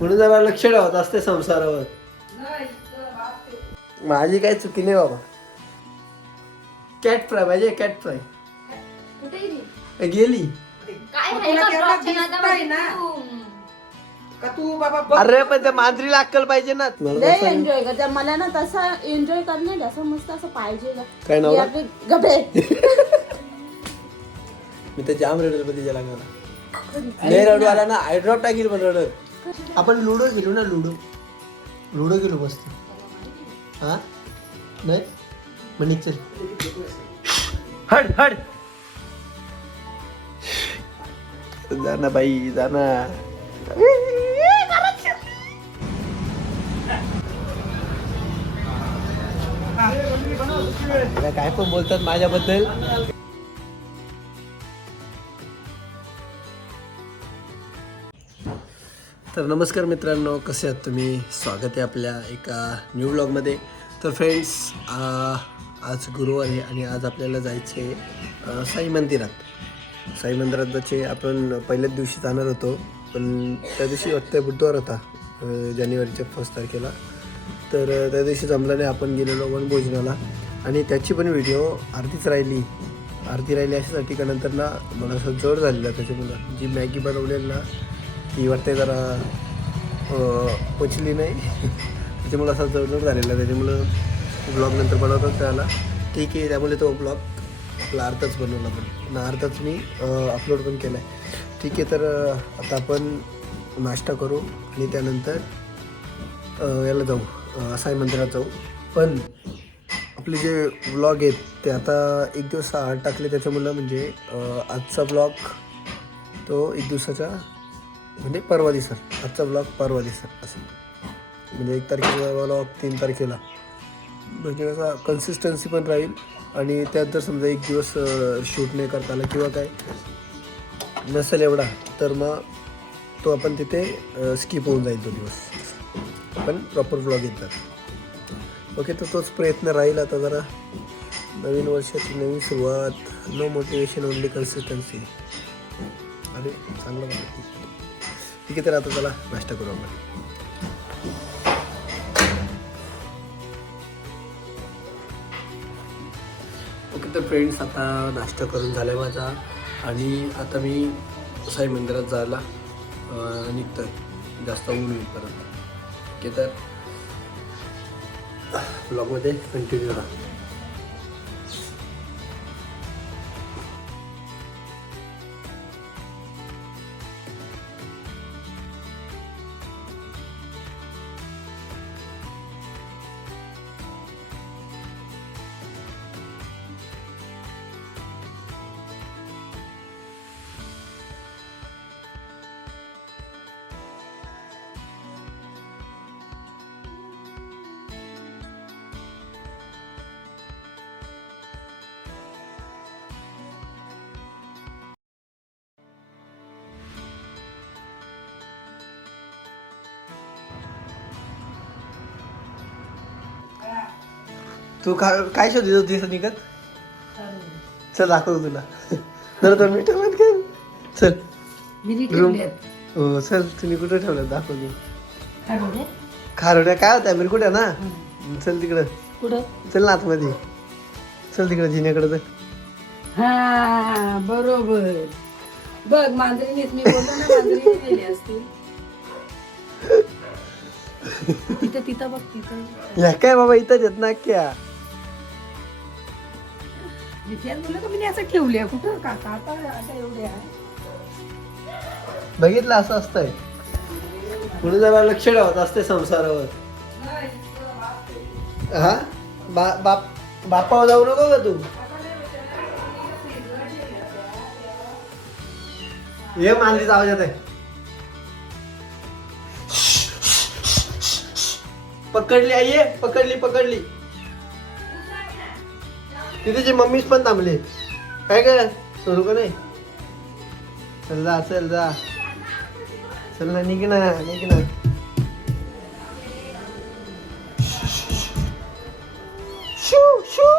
म्हणून जरा लक्ष ठेवत असते संसारावर. माझी काही चुकी नाही बाबा. कॅट फ्राय पाहिजे कॅट फ्राय कुठे गेली? काय मग तुला ना. का तू बाबा बघ. अरे पण त्या मांजरीला अक्कल पाहिजे ना. लय एन्जॉय करते मला ना तसा एन्जॉय करणे असं मस्त असं पाहिजे का. काय नाव या का? बी- गबे. मी तर जाम रडल पण तिच्या लागला नाही रडू आला ना. आय ड्रॉप टाकील पण रडत. आपण लुडो गेलो ना लुडो. लुडो गेलो मस्त. हा? नाही? म्हणजे चल. हड हड जा ना बाई जा ना. आता काय पण बोलतात माझ्याबद्दल. तर नमस्कार मित्रांनो कसे आहात तुम्ही? स्वागत आहे आपल्या एका न्यू ब्लॉगमध्ये तर फ्रेंड्स आज गुरुवार आहे आणि आज आपल्याला जायचे साई मंदिरात. साई मंदिरात जायचे आपण पहिल्याच दिवशी जाणार होतो पण त्या दिवशी वाटतं बुधवार होता जानेवारीच्या फर्स्ट तारखेला. तर त्या दिवशी जमला नाही आपण गेलेलो वनभोजनाला. आणि त्याची पण व्हिडिओ अर्धीच राहिली. अर्धी राहिली अशासाठी का नंतर ना मला असं जड झालेला त्याच्यामुळं जी मॅगी बनवलेली ना ही वाटते जरा पचली नाही. त्याच्यामुळं असा जडजड झालेला त्याच्यामुळं ब्लॉग नंतर बनवतात त्याला. ठीक आहे त्यामुळे तो ब्लॉग आपला अर्थच बनवला पण. ना अर्थच मी अपलोड पण केला आहे ठीक आहे तर आता आपण नाश्ता करू आणि त्यानंतर याला जाऊ. साई मंदिरात जाऊ. पण आपले जे व्लॉग आहेत ते आता एक दिवस आड टाकले. त्याच्यामुळं म्हणजे आजचा ब्लॉग तो एक दिवसाचा म्हणजे परवा दिसत आजचा ब्लॉग परवा दिसत असं. म्हणजे एक तारखेला ब्लॉग तीन तारखेला. म्हणजे कसा कन्सिस्टन्सी पण राहील आणि त्यात जर समजा एक दिवस शूट नाही करता आला किंवा काय नसेल एवढा तर मग तो आपण तिथे स्किप होऊन जाईल तो दिवस. पण प्रॉपर ब्लॉग येतात. ओके तर तोच प्रयत्न राहील आता जरा. नवीन वर्षाची नवीन सुरुवात. नो मोटिवेशन ओनली कन्सिस्टन्सी अरे चांगलं वाटतं ठीक आहे तर आता चला नाश्ता करू आपण. ओके तर फ्रेंड्स आता नाश्ता करून झाला माझा आणि आता मी साई मंदिरात जायला अं, निघतोय. जास्त ऊन येईल परत. ओके तर ब्लॉगमध्ये कंटिन्यू राहा. तू का काय शोधत होतीस निघत चल दाखवतो तुला. जरा दोन मिनिटं मत कर चल. रूम हो चल तुम्ही कुठे ठेवलं दाखवतो खारोड्या? काय होत्या? मिरकुट्या ना? चल तिकडं. कुठं? चल ना आतमध्ये. चल तिकडं जिन्याकडे चल. हा बरोबर. बघ मांजरीनेच मी बोललो ना मांजरीने गेली असतील. तिथं तिथं बघ तिथं. काय बाबा इथं येत ना क्या जिथे मुलं का मी असं ठेवले कुठं? काका आता आता एवढे आहे. बघितलं असं असतंय. म्हणून जरा लक्ष ठेवत असते संसारावर. हा? बा बाप बापावर जाऊ नको का तू? ये मांजरीचा आवाज येत आहे पकडली आई ये पकडली पकडली. तिथे मम्मीच पण थांबले. काय काय सोडू का नाही? चल जा चल जा. चल ना निघ ना निघ ना. शू शू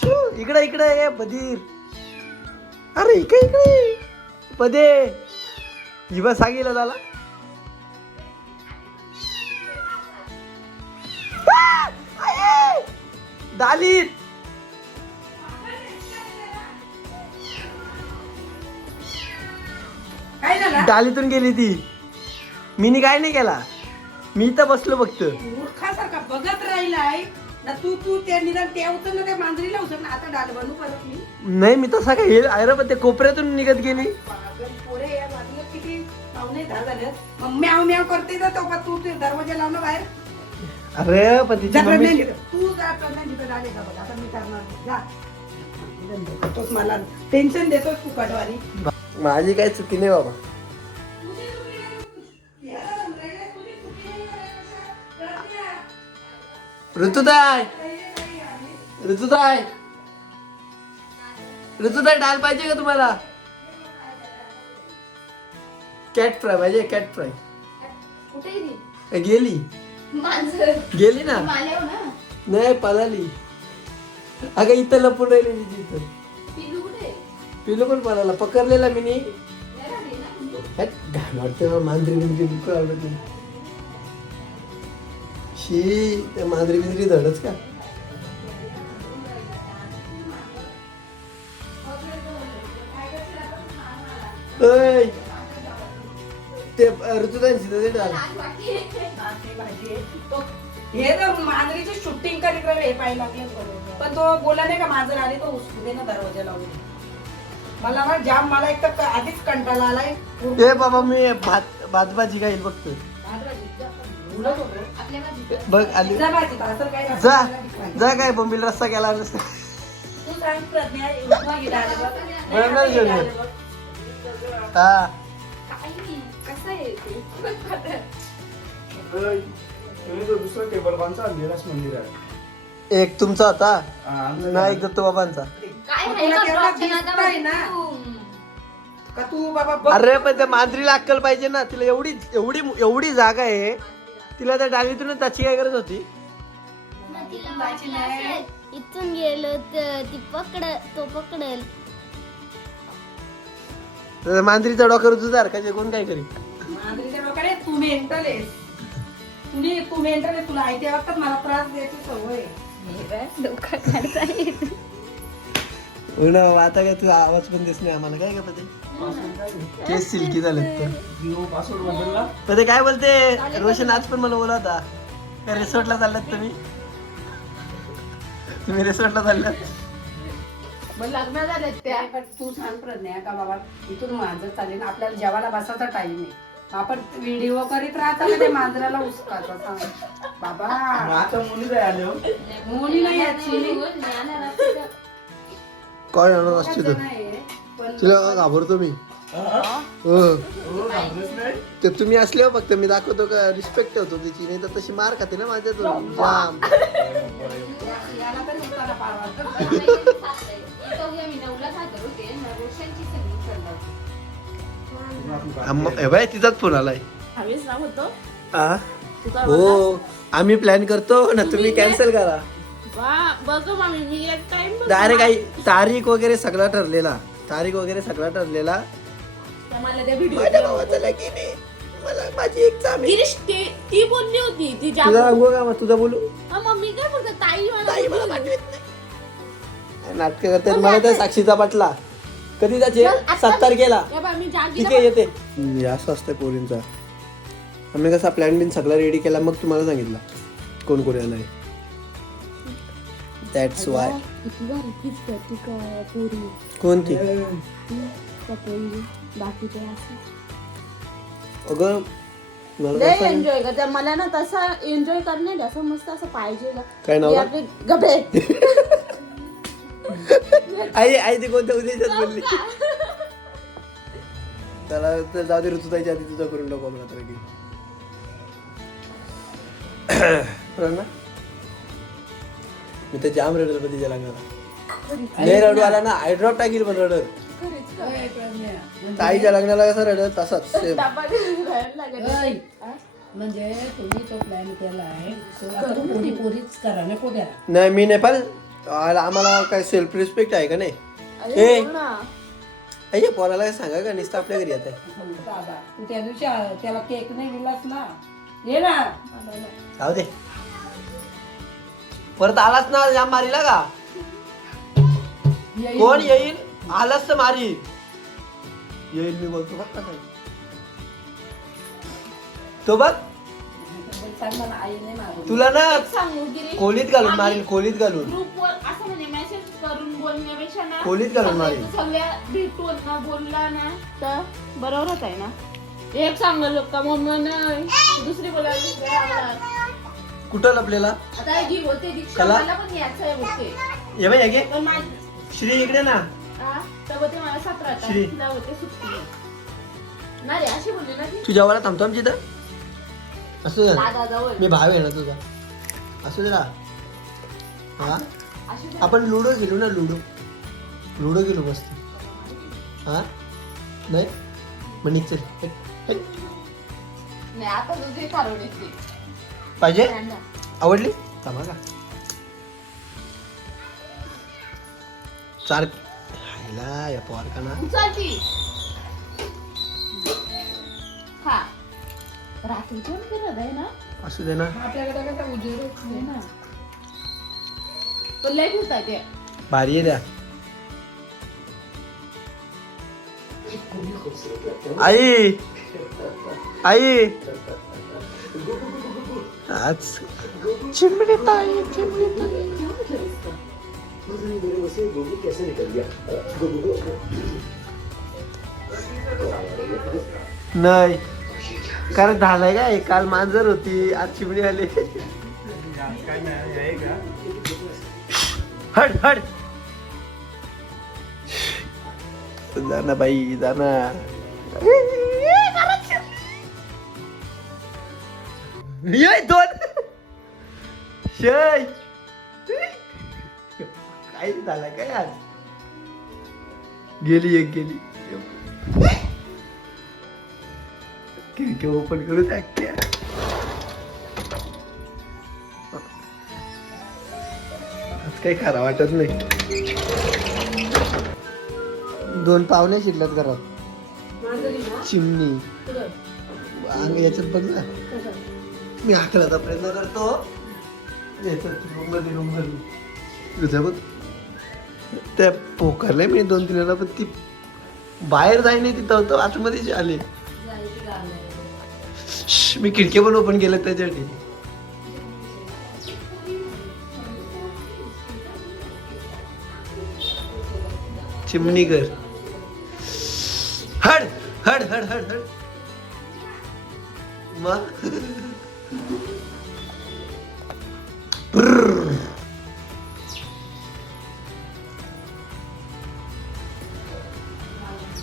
शू. इकडे इकडे ये बधीर. अरे इकडे इकडे. पदे दिवस सांगितलं झाला दालीत काय झालं? डालीतून गेली ती. मीनी काय नाही केला. मी तर बसलो फक्त. मूर्खासारखा बघत राहिलाय. ना तू तू त्या निदान त्या उतर ना त्या मांजरीला उतर ना आता डाल बनू परत मी. नाही मी तसा काय अरे पण ते कोपऱ्यातून निघत गेली. पागल पोरे या बाजूला किती पाहुणे दहा झाले मग म्याव म्याव करते ना तो का तू ते दरवाजा लावणं बाहेर. अरे पण तिची मम्मी तिथं. तू जा प्रज्ञान तिथं डाले का बघ. आता मी करणार. नाही. जा. देतोस मला टेन्शन देतोस तू कडवारी. माझी काय चुकी नाही बाबा. ऋतुदाय. ऋतुदाय. ऋतुदाय डाल पाहिजे का तुम्हाला? कॅट फ्राय पाहिजे कॅट फ्राय कुठे गेली. गेली? ना? नाही पळाली. अगं इथं लपून राहिली तिथं पिलो पण पळाला पकडलेला मी नाही घाण वाटते मांजरी बिंजरी बिलकुल आवडत नाही. शी त्या मांजरी बिंजरी धडच का? ते ऋतुदांची ते डाल हे जर मांजरीची शूटिंग करीत हे पाहिजे लागले. पण तो बोला नाही का मांजर आली तो उसकू दे ना दरवाजा लावून. मला ना जाम मला एक तर आधीच कंटाळा आलाय. ए बाबा मी भात भात भाजी खाईल बाजूला बघ. आली. जा भाजी, असं काय नसतं. जा काय बोंबील रस्ता केला नसता तू सांग प्रज्ञा उपमा गेला आले बघ. नाही, बरोबर आता गेला जेवण. आले बघ. हा. काही कसं आहे ते? तुम्ही तो दुसरा टेबल कोणचा आणलेलाच मंदिर आहे एक तुमचा होता? हा, आमचं ना एक दत्तू बाबांचा. काय मग नाही तुला का तेवढा ब्लॉकच्या दिसत नादामध्ये नाही ना. तू- का तू बाबा बघ. अरे पण त्या मांजरीला अक्कल पाहिजे ना. तिला एवढी एवढी एवढी जागा आहे. तिला त्या डालीतून त्याची काय गरज होती? इथून गेलो तर ती पकड तो पकडेल. तर मांजरीचा डॉक्टर तुझा का? कोण काय करी मांजरीच्या डोक्याने तू मेंटल आहेस. तू मेंटल आहे तुला आयत्या वक्तात मला त्रास द्यायची सवय आहे. डोका काढता येत हो ना बाबा, आता काय तू आवाज पण नाही आम्हाला काय का पते केस सिल्की झाले तर जिओ पासवर्ड बदलला पण ते काय बोलते रोशन आज पण मला बोला होता काय रिसॉर्टला चाललात तुम्ही तुम्ही रिसॉर्टला चाललात मग लग्न झाले त्या पण तू सांग प्रज्ञा का बाबा इथून मांजर चालेल आपल्याला जेवायला बसायचा टाइम आहे आपण व्हिडिओ करीत राहता ना ते मांजराला उचकायचं सांग बाबा आता मुली काय आले हो मुली नाही याची तुझं. काय येणार असते तर? तिला घाबरतो मी. हो? हो, ते तुम्ही असल्यावर फक्त मी दाखवतो का रिस्पेक्ट ठेवतो तिची नाही तर तशी मार खाते ना माझ्यातून जाम. आम्हा- हे बाय तिचाच फोन आलाय. आम्हीच ना होतो आ? हो आम्ही प्लॅन करतो ना तुम्ही कॅन्सल करा. डायरेक्ट काही तारीख वगैरे सगळा ठरलेला. तारीख वगैरे सगळा ठरलेला. माझ्या भावाचं लगीन आहे. मला माझी एक्झाम आहे. गिरीश ते ती बोलली होती ती तुझा जागो अंगो का मग? तुझा बोलू? मम्मी काय बोलतो? ताई ताई मला मला पाठवत नाही. नाटक करतात मला तर साक्षीचा पटला कधी त्याचे सात तारखेला. या बा, मी ठीक जागीला आहे. येते. असं असतं पोरींचा. आम्ही कसा प्लॅन बिन सगळा रेडी केला मग तुम्हाला सांगितलं. कोण कोण येणार आहे? दॅट्स वाय कोणती? अगं मला लय कसं- एन्जॉय करते. मला ना तसा एन्जॉय करणे असं मस्त असं पाहिजे काय नाव हे आपले गबे आई आई ती कोणत्या बोलली? त्याला तर जाऊ दे ऋतुताईच्या आधी तुझा करून टाकू आपण आता लगेच. बरं ना? मी तर जाम रडल पण तिच्या लग्नाला नाही रडू आला ना आय ड्रॉप टाकील पण अय, प्रज्ञा. ताईच्या लग्नाला कसं रडल तसाच सेम म्हणजे तुम्ही तो प्लॅन केला आहे तो आता पोरी पोरीच करा ना नाही मी नाही पण आला- आम्हाला काय सेल्फ रिस्पेक्ट आहे का नाही? ए. हो. ना. अय्या पोराला काय सांगा का? नुसतं आपल्या घरी येत आहे दादा तू त्या दिवशी त्याला केक नाही दिलास ना? ये ना. जाऊ दे. परत आलाच ना जाम मारीला का? कोण येईल? आलाच तर मारी. येईल मी बोलतो बघ का काही. तो बघ. तुला ना खोलीत घालून मारील खोलीत घालून. म्हणजे खोलीत घालून मारील. सगळ्या भेटून ना बोलला ना तर बरोबरच आहे ना? एक सांगल का मम्मा नाही. दुसरी बोलायला कुठं लपलेला? आता घे होते दीक्षा कला? मला पण यायचं आहे होते ये बाई पण माझ श्री इकडे ना. हा, मला सतरा श्री. तारखेला होते सुट्टी नाही रे अशी बोलली ना ती. तुझ्या वाला थांबतो आमच्या इथं? असू दे. ना. दादा जवळ. मी भाव आहे ना तुझा. असू दे ना. हा? अशी आपण लुडो गेलो ना लुडो. लुडो गेलो मस्त. हा? नाही? मग निघ चल. नाही आता ती पाहिजे. आवडली? का चार. हायला या पोर का ना हा. रात्री जेवण करत आहे ना? असू दे ना. आपल्याकडे कसं भारी आहे द्या आई. आई. आज चिमणी ताई चिमणी ताई. नाही. कारण झालंय काय काल मांजर होती आज चिमणी आली. हट हट. जा ना बाई जा ना ये दोन शय काय झालं काय आज गेली एक गेली खिडकी ओपन करू टाक्या आज काही खरा वाटत नाही दोन पाहुणे शिरल्यात घरात. चिमणी? अंग याच्यात बघ ना? मी हाकलाचा प्रयत्न करतो. याच्यात रूममध्ये रूममध्ये तुझं बघ. त्या पोकारले मी दोन तीन वेळा पण ती बाहेर जाई नाही तिथं होतं आतमध्ये आले. श्श, मी खिडकी पण ओपन केलं त्याच्यासाठी. चिमणी कर हड हड हड हड. मग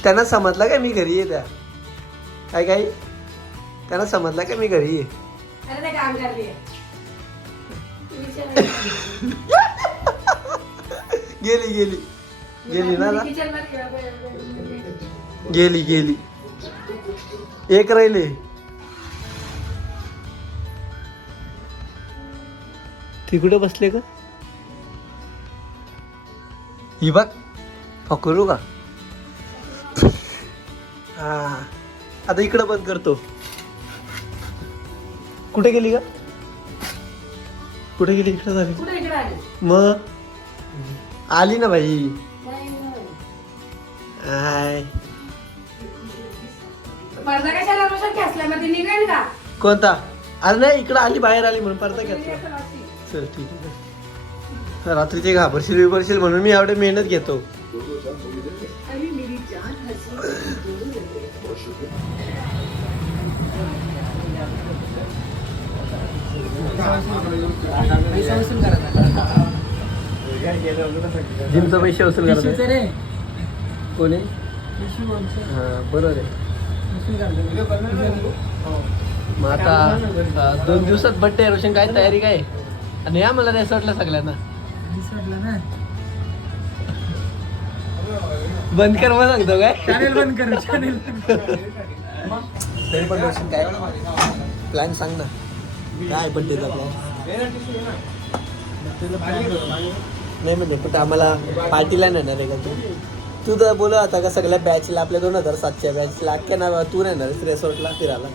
त्यांना समजलं काय मी घरी आहे त्या? काय काय? त्यांना समजलं का मी घरी आहे? गेली गेली. गेली ना गेली गेली. एक राहिले. ती कुठे बसले का? ही बघ करू का? हा. आता इकडं बंद करतो. कुठे गेली का कुठे गेली? इकडे झाली. कुठे इकडे आली? मग? आली ना नाही. आय. पडदा कशाला रोशन निघेल का? कोणता? अरे नाही इकडं आली बाहेर आली म्हणून पडता घेतला चल ठीक आहे रात्रीचे घाबरशील बिबरशील म्हणून मी एवढे मेहनत घेतो. जिमचा पैसे वसूल करत कोणी? हा बरोबर आहे. मग आता दोन दिवसात बड्डे रोशन काय तयारी काय? आणि या मला रेसॉर्टला सगळ्यांना. बंद कर मग सांगतो काय? चॅनेल बंद कर चॅनेल तरी पण रोशन काय? प्लॅन सांग ना. काय बड्डेचा प्लॅन नाही म्हणजे पण आम्हाला पार्टीला नेणार आहे का तू? तू तर बोल आता का सगळ्या बॅचला आपल्या दोन हजार सातच्या बॅचला अख्ख्या ना तू नेणार रेसॉर्टला फिरायला.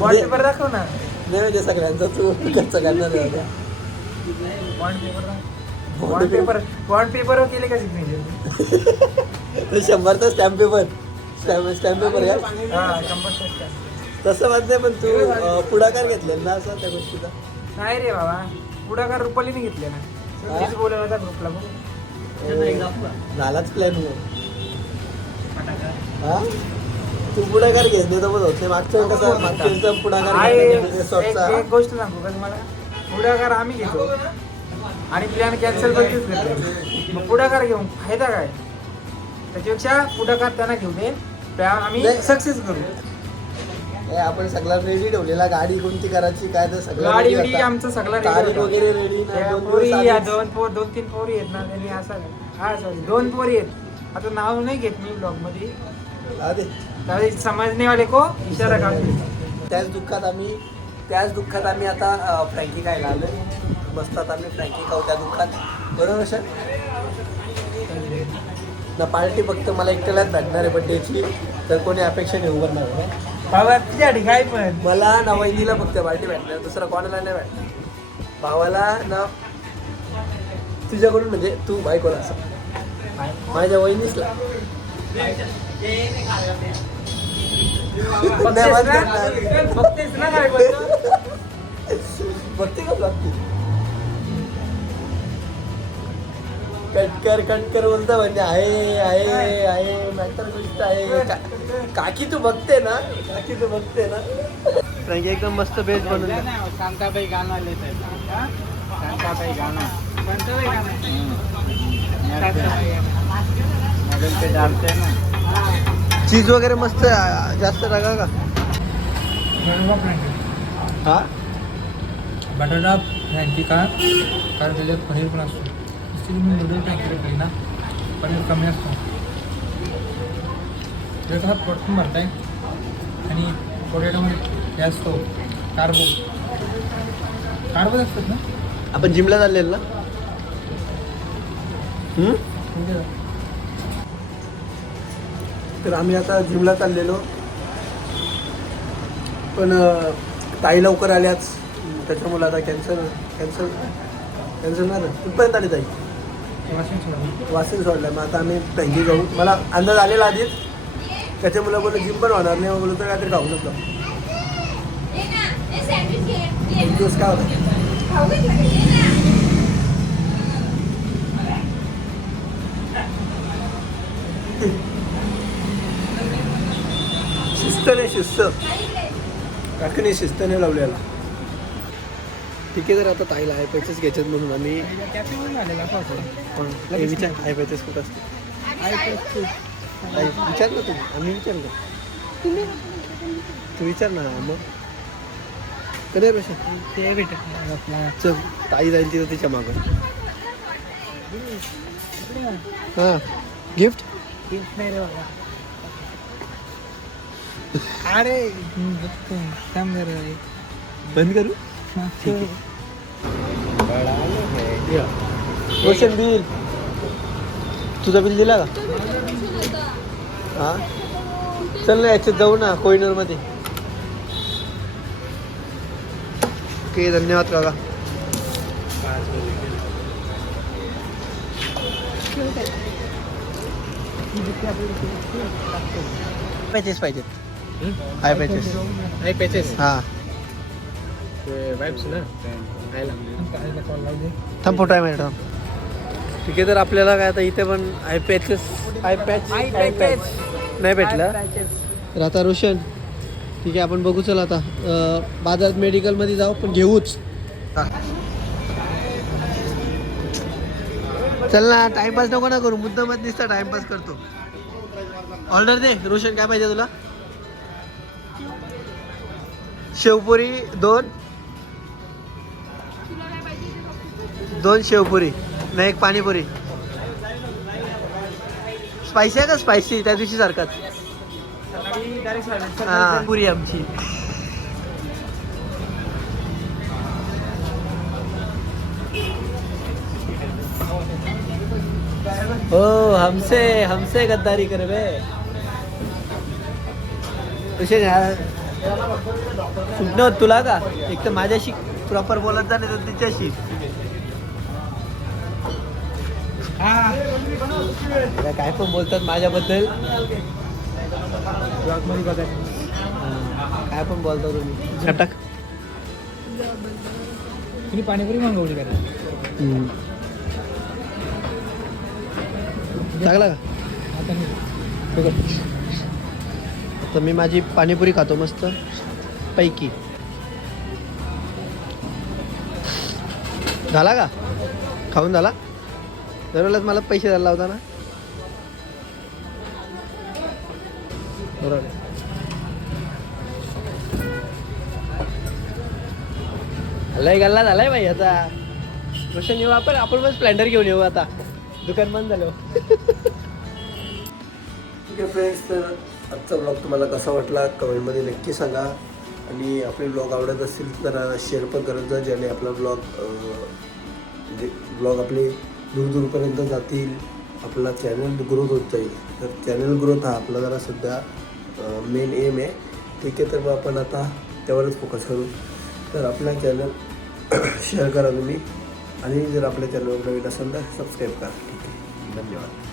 बॉडी दाखव ना. नाही म्हणजे सगळ्यांचा तू आता. Bond paper bond paper bond पेपरवर केले का signature शंभरचा stamp paper stamp stamp paper का तसं म्हणत नाही पण तू पुढाकार घेतलेला ना असं त्या गोष्टीचा. नाही रे बाबा. पुढाकार रुपालीने घेतले ना? तीच बोलत होता ग्रुपला. झालाच प्लॅन हा. तू पुढाकार घेत नाही तर होत. नाही मागच्या कसं मागच्या पुढाकार घेतला म्हणजे एक स्वतःचा. एक गोष्ट सांगू का तुम्हाला? पुढाकार आम्ही घेतो. आणि प्लॅन कॅन्सल पण तेच घेतो मग पुढाकार घेऊन फायदा काय? त्याच्यापेक्षा पुढाकार त्यांना घेऊ दे प्लॅन आम्ही. सक्सेस करू. हे आपण सगळा रेडी ठेवलेला गाडी कोणती करायची काय तर सगळं गाडी ready बिडी. आमचं सगळं तारीख. वगैरे रेडी त्या पोरी या दोन पोर दोन तीन पोरी आहेत ना त्यांनी असं हा सॉरी दोन पोरी आहेत. आता नाव नाही घेत मी ब्लॉगमध्ये त्यावेळी समजणेवाले को इशारा काढतो त्याच दुःखात आम्ही त्याच दुःखात आम्ही आता अं, फ्रँकी खायला आलोय. मस्त आता आम्ही फ्रँकी खाऊ त्या दुःखात. बरोबर अशा ना पार्टी फक्त मला एकट्यालाच भेटणार आहे बड्डेची तर कोणी अपेक्षा नाही उभारणार नाही. काय पण? मला ना वहिनीला फक्त पार्टी भेटणार दुसरं कोणाला नाही भेटणार. भावाला ना तुझ्याकडून म्हणजे तू बायकोला असं? माझ्या वहिनीसला. बघतेस ना? काय? बघते का लागते कटकर कटकर बोलतो म्हणजे आहे आहे आहे मॅटर गोष्ट आहे. काकी तू बघते ना? काकी तू बघते ना? कारण एकदम मस्त बेस बनवून द्या. शांताबाई गाणं आले शांताबाई गाणं. शांताबाई गाणं. चीज वगैरे मस्त जास्त टाका का? हा? बटाटा फ्रँकी का? कारण त्याच्यात पनीर पण असतो. नुसती तुम्ही नूडल फ्रँकी केली ना पनीर कमी असतो ते कसा प्रोटीन भरताय आणि पोटॅटोमध्ये हे असतो कार्बो कार्बोच असतात ना आपण जिमला चाललेलो ना? आहे तर आम्ही आता जिमला चाललेलो. पण ताई लवकर आल्याच त्याच्यामुळे आता कॅन्सल कॅन्सल कॅन्सल नाही. कुठपर्यंत आली ताई? वाशिम वासिन सोडलं मग आता आम्ही टँकी जाऊ. मला अंदाज आलेला आधीच. त्याच्यामुळे बोललं जिम पण होणार नाही. मग बोललो तर काहीतरी खाऊ नका. दिवस काय होतं शिस्त नाही शिस्त. काकणी शिस्त नाही लावलेला ठीक आहे तर आता ताईला आय पॅचेस घ्यायच्यात म्हणून आम्ही. पण विचार आय पॅचेस कुठं असते? विचार ना तू आम्ही विचारलं तू विचार ना मग. कधी पेशा ते भेटत आपल्याला चल ताई जाईल तिथं तिच्या मागं. हां गिफ्ट नाही रे बाबा अरे थांब जरा करू रोशन बिल. तुझा बिल दिला का? हा? चल ना याच्यात जाऊ ना कोहिनूरमध्ये. ओके धन्यवाद काका. पॅचेस पाहिजेत. Hi patches. नाही पॅचेस. हां. थांब फोटो आहे मॅडम ठीक आहे तर आपल्याला काय आता इथे पण eye patches eye patch eye patch नाही भेटला तर आता रोशन. ठीक आहे आपण बघू चल आता. बाजारात मेडिकलमध्ये जाऊ पण घेऊच. चल ना टाइमपास नको ना करू. मुद्दामत दिसता टाइमपास करतो. ऑर्डर दे. रोशन काय पाहिजे तुला? शेवपुरी दोन. दोन शेवपुरी नाही एक पाणीपुरी. स्पायसी आहे का स्पायसी त्या दिवशी सारखाच. हा पुरी आमची. हो हमसे हमसे गद्दारी कर बे. उसे कुठनं होत तुला का? एक तर माझ्याशी प्रॉपर बोलत जा नाही तर तिच्याशी. काय पण बोलतात माझ्याबद्दल. काय पण बोलता तुम्ही. कटक तुम्ही पाणीपुरी मागवली का? चांगला का? आता मी माझी पाणीपुरी खातो मस्त. पैकी. झाला का? खाऊन झाला? दरवेळेस मला पैसे द्यायला होता ना? बरोबर लय गल्ला झालाय भाई आता. रोशन येऊ आपण? आपण पण स्प्लेंडर घेऊन येऊ आता. दुकान बंद झालं. ठीक आहे फ्रेंड्स तर आजचा ब्लॉग तुम्हाला कसा वाटला? कमेंटमध्ये नक्की सांगा. आणि आपले ब्लॉग आवडत असतील तर शेअर पण करत जा ज्याने आपला ब्लॉग म्हणजे ब्लॉग आपले दूर दूरपर्यंत जातील आपला चॅनल ग्रोथ होत जाईल. तर चॅनल ग्रोथ हा आपला जरा सध्या मेन एम आहे. ठीक आहे तर मग आपण आता त्यावरच फोकस करू. तर आपला चॅनल शेअर करा तुम्ही. आणि जर आपल्या चॅनलवर नवीन असेल तर सबस्क्राईब करा. ठीक आहे. धन्यवाद.